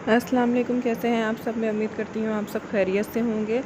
अस्सलाम वालेकुम, कैसे हैं आप सब। मैं उम्मीद करती हूँ आप सब खैरियत से होंगे।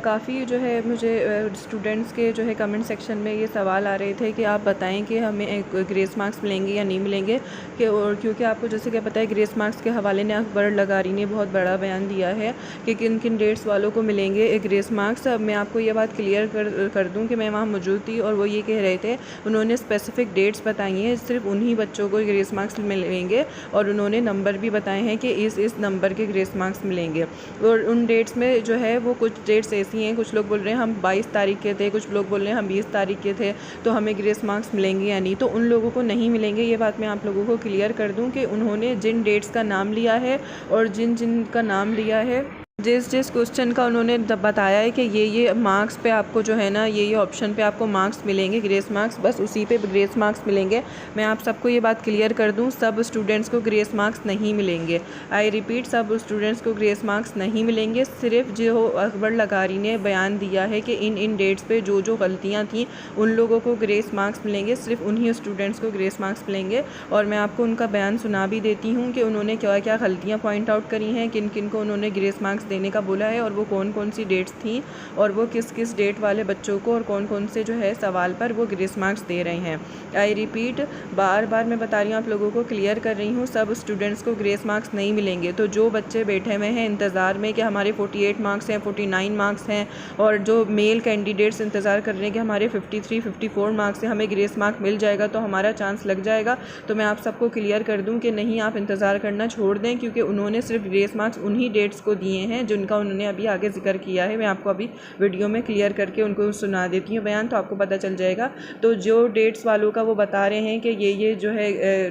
काफ़ी जो है मुझे स्टूडेंट्स के जो है कमेंट सेक्शन में ये सवाल आ रहे थे कि आप बताएं कि हमें ग्रेस मार्क्स मिलेंगे या नहीं मिलेंगे, कि और क्योंकि आपको जैसे कि पता है ग्रेस मार्क्स के हवाले ने अकबर लगारी ने बहुत बड़ा बयान दिया है कि किन किन डेट्स वालों को मिलेंगे ग्रेस मार्क्स। अब मैं आपको ये बात क्लियर कर दूँ कि मैं वहाँ मौजूद थी और वो ये कह रहे थे, उन्होंने स्पेसिफ़िक डेट्स बताई हैं, सिर्फ उन्हीं बच्चों को ग्रेस मार्क्स मिलेंगे और उन्होंने नंबर भी बताए हैं कि इस नंबर के ग्रेस मार्क्स मिलेंगे। और उन डेट्स में जो है वो कुछ डेट्स ऐसी हैं, कुछ लोग बोल रहे हैं हम 22 तारीख के थे, कुछ लोग बोल रहे हैं हम 20 तारीख के थे, तो हमें ग्रेस मार्क्स मिलेंगे या नहीं। तो उन लोगों को नहीं मिलेंगे, ये बात मैं आप लोगों को क्लियर कर दूं कि उन्होंने जिन डेट्स का नाम लिया है और जिन जिन का नाम लिया है, जिस जिस क्वेश्चन का उन्होंने बताया है कि ये मार्क्स पे आपको जो है ना ये ऑप्शन पे आपको मार्क्स मिलेंगे ग्रेस मार्क्स, बस उसी पे ग्रेस मार्क्स मिलेंगे। मैं आप सबको ये बात क्लियर कर दूं, सब स्टूडेंट्स को ग्रेस मार्क्स नहीं मिलेंगे। आई रिपीट, सब स्टूडेंट्स को ग्रेस मार्क्स नहीं मिलेंगे। सिर्फ जो अकबर लगारी ने बयान दिया है कि इन डेट्स पे जो जो गलतियाँ थी उन लोगों को ग्रेस मार्क्स मिलेंगे, सिर्फ उन्हीं स्टूडेंट्स को ग्रेस मार्क्स मिलेंगे। और मैं आपको उनका बयान सुना भी देती हूँ कि उन्होंने क्या क्या गलतियाँ पॉइंट आउट करी हैं, किन किन को उन्होंने ग्रेस मार्क्स देने का बोला है और वो कौन कौन सी डेट्स थी और वो किस किस डेट वाले बच्चों को और कौन कौन से जो है सवाल पर वो ग्रेस मार्क्स दे रहे हैं। आई रिपीट, बार बार मैं बता रही हूँ, आप लोगों को क्लियर कर रही हूँ, सब स्टूडेंट्स को ग्रेस मार्क्स नहीं मिलेंगे। तो जो बच्चे बैठे हुए हैं इंतज़ार में कि हमारे 48 मार्क्स हैं, 49 मार्क्स हैं, और जो मेल कैंडिडेट्स इंतज़ार कर रहे हैं कि हमारे 53 54 मार्क्स हैं, हमें ग्रेस मार्क मिल जाएगा तो हमारा चांस लग जाएगा, तो मैं आप सबको क्लियर कर दूं कि नहीं, आप इंतज़ार करना छोड़ दें, क्योंकि उन्होंने सिर्फ ग्रेस मार्क्स उन्हीं डेट्स को दिए हैं जिनका उन्होंने अभी आगे जिक्र किया है। मैं आपको अभी वीडियो में क्लियर करके उनको सुना देती हूँ बयान, तो आपको पता चल जाएगा। तो जो डेट्स वालों का वो बता रहे हैं कि ये जो है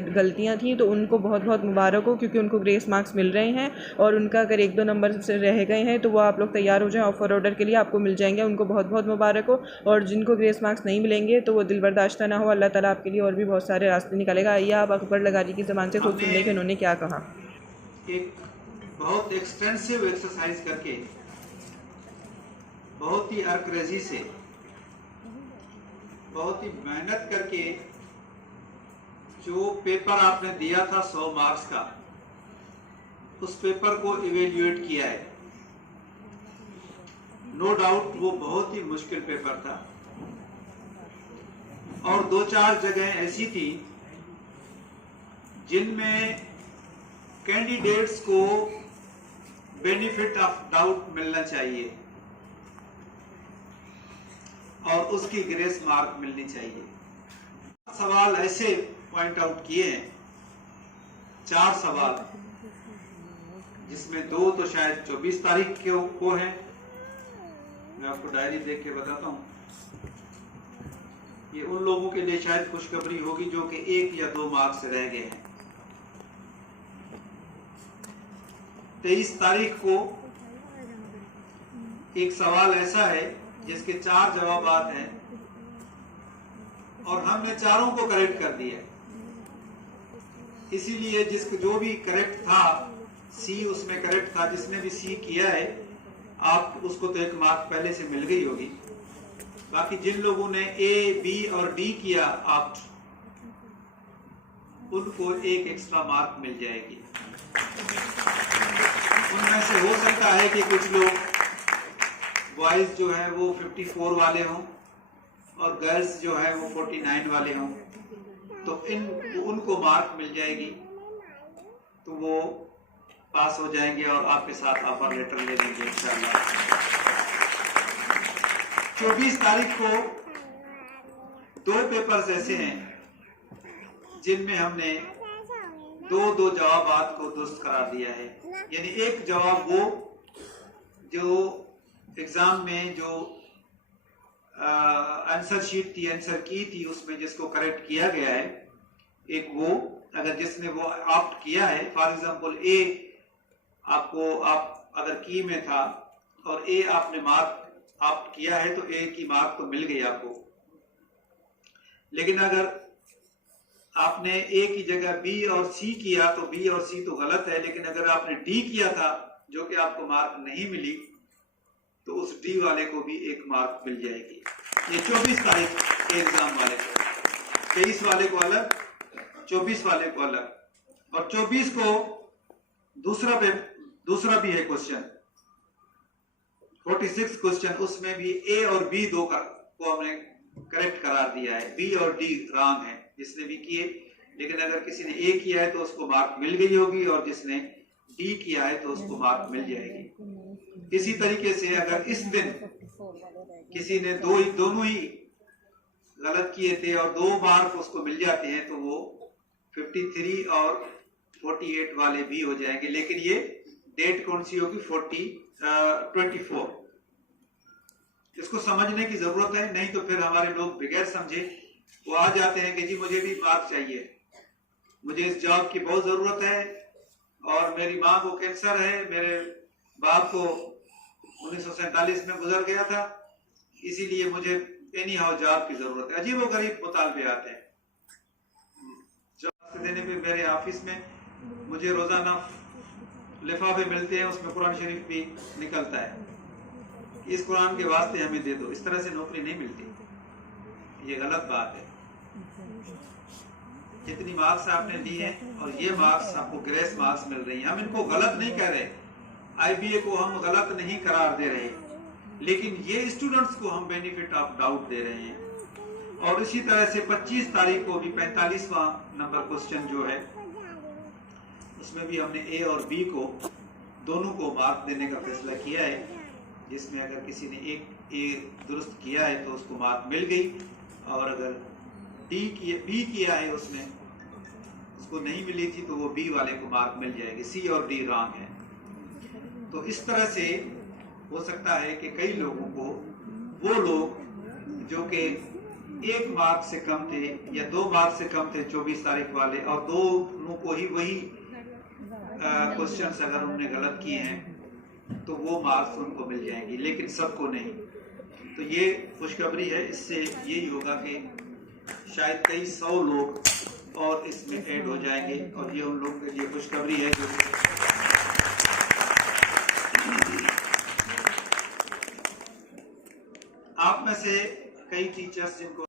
गलतियाँ थी, तो उनको बहुत बहुत मुबारक हो, क्योंकि उनको ग्रेस मार्क्स मिल रहे हैं। और उनका अगर 1-2 नंबर से रह गए हैं तो वो आप लोग तैयार हो जाएं, ऑफर ऑर्डर के लिए आपको मिल जाएंगे, उनको बहुत बहुत मुबारक हो। और जिनको ग्रेस मार्क्स नहीं मिलेंगे तो वो दिल बर्दाश्त ना हो, अल्लाह ताला आपके लिए और भी बहुत सारे रास्ते निकालेगा। आइए आप अकबर लगारी की ज़बान से खुद सुन लें कि उन्होंने क्या कहा। एक बहुत एक्सटेंसिव एक्सरसाइज करके, बहुत ही अर्करेजी से, बहुत ही मेहनत करके जो पेपर आपने दिया था 100 मार्क्स का, उस पेपर को इवेल्युएट किया है। नो डाउट वो बहुत ही मुश्किल पेपर था और 2-4 जगह ऐसी थी जिनमें कैंडिडेट्स को बेनिफिट ऑफ डाउट मिलना चाहिए और उसकी ग्रेस मार्क मिलनी चाहिए। सवाल ऐसे पॉइंट आउट किए हैं, 4 सवाल, जिसमें 2 तो शायद 24 तारीख को हैं। मैं आपको डायरी देख के बताता हूं। ये उन लोगों के लिए शायद खुशखबरी होगी जो कि 1 या 2 मार्क्स रह गए हैं। 23 तारीख को एक सवाल ऐसा है जिसके 4 जवाबात हैं और हमने चारों को करेक्ट कर दिया। इसीलिए जो भी करेक्ट था, सी उसमें करेक्ट था, जिसने भी सी किया है आप उसको तो 1 मार्क पहले से मिल गई होगी। बाकी जिन लोगों ने ए, बी और डी किया आप, उनको 1 एक्स्ट्रा मार्क मिल जाएगी। उनमें से हो सकता है कि कुछ लोग बॉयज जो है वो 54 वाले हों और गर्ल्स जो है वो 49 वाले हों, तो उनको मार्क मिल जाएगी, तो वो पास हो जाएंगे और आपके साथ ऑफर लेटर ले लेंगे इंशाल्लाह। 24 तारीख को 2 पेपर्स ऐसे हैं जिनमें हमने 2 जवाबात को दुरुस्त करार दिया है। यानी एक जवाब वो जो एग्जाम में जो आंसर शीट थी, आंसर की थी, उसमें जिसको करेक्ट किया गया है, एक वो अगर जिसने वो ऑप्ट किया है, फॉर एग्जांपल ए आपको, आप अगर की में था और ए आपने मार्क ऑप्ट किया है तो ए की मार्क तो मिल गई आपको। लेकिन अगर आपने ए की जगह बी और सी किया तो बी और सी तो गलत है, लेकिन अगर आपने डी किया था जो कि आपको मार्क नहीं मिली, तो उस डी वाले को भी 1 मार्क मिल जाएगी। ये 24 तारीख के एग्जाम वाले को, 23 वाले को अलग, 24 वाले को अलग। और 24 को दूसरा भी है क्वेश्चन 46 क्वेश्चन, उसमें भी ए और बी दो को हमने करेक्ट करार दिया है, बी और डी रॉन्ग है जिसने भी किए। लेकिन अगर किसी ने ए किया है तो उसको मार्क मिल गई होगी, और जिसने डी किया है तो उसको मार्क मिल जाएगी। इसी तरीके से अगर इस दिन किसी ने दोनों ही गलत किए थे और 2 मार्क उसको मिल जाते हैं तो वो 53 और 48 वाले भी हो जाएंगे। लेकिन ये डेट कौन सी होगी? 24। इसको समझने की जरूरत है, नहीं तो फिर हमारे लोग बगैर समझे वो आ जाते हैं कि जी मुझे भी मार्क चाहिए, मुझे इस जॉब की बहुत जरूरत है, और मेरी माँ को कैंसर है, मेरे बाप को 1947 में गुजर गया था, इसीलिए मुझे एनी हाउ जॉब की जरूरत है। अजीब व गरीब मुतालबे आते हैं। जॉब देने पे मेरे ऑफिस में मुझे रोजाना लिफाफे मिलते हैं, उसमें कुरान शरीफ भी निकलता है, इस कुरान के वास्ते हमें दे दो। इस तरह से नौकरी नहीं मिलती, ये गलत बात है। जितनी मार्क्स आपने ली है और ये मार्क्स आपको ग्रेस मार्क्स मिल रही हैं, हम इनको गलत नहीं कह रहे, आईबीए को हम गलत नहीं करार दे रहे, लेकिन ये स्टूडेंट्स को हम बेनिफिट ऑफ डाउट दे रहे हैं। और इसी तरह से 25 तारीख को भी 45वां नंबर क्वेश्चन जो है उसमें भी हमने ए और बी को दोनों को मार्क देने का फैसला किया है, जिसमें अगर किसी ने एक ए दुरुस्त किया है तो उसको मार्क मिल गई, और अगर बी किया है उसने उसको नहीं मिली थी तो वो बी वाले को मार्क मिल जाएगी। सी और डी रॉन्ग है। तो इस तरह से हो सकता है कि कई लोगों को, वो लोग जो कि 1 मार्क से कम थे या 2 मार्क से कम थे 24 तारीख वाले, और दोनों को ही वही क्वेश्चंस अगर उन्होंने गलत किए हैं तो वो मार्क्स उनको मिल जाएंगे, लेकिन सबको नहीं। तो ये खुशखबरी है, इससे यही होगा कि शायद कई 100 लोग और इसमें ऐड हो जाएंगे, और ये उन लोगों के लिए खुशखबरी है जो आप में से कई टीचर्स जिनको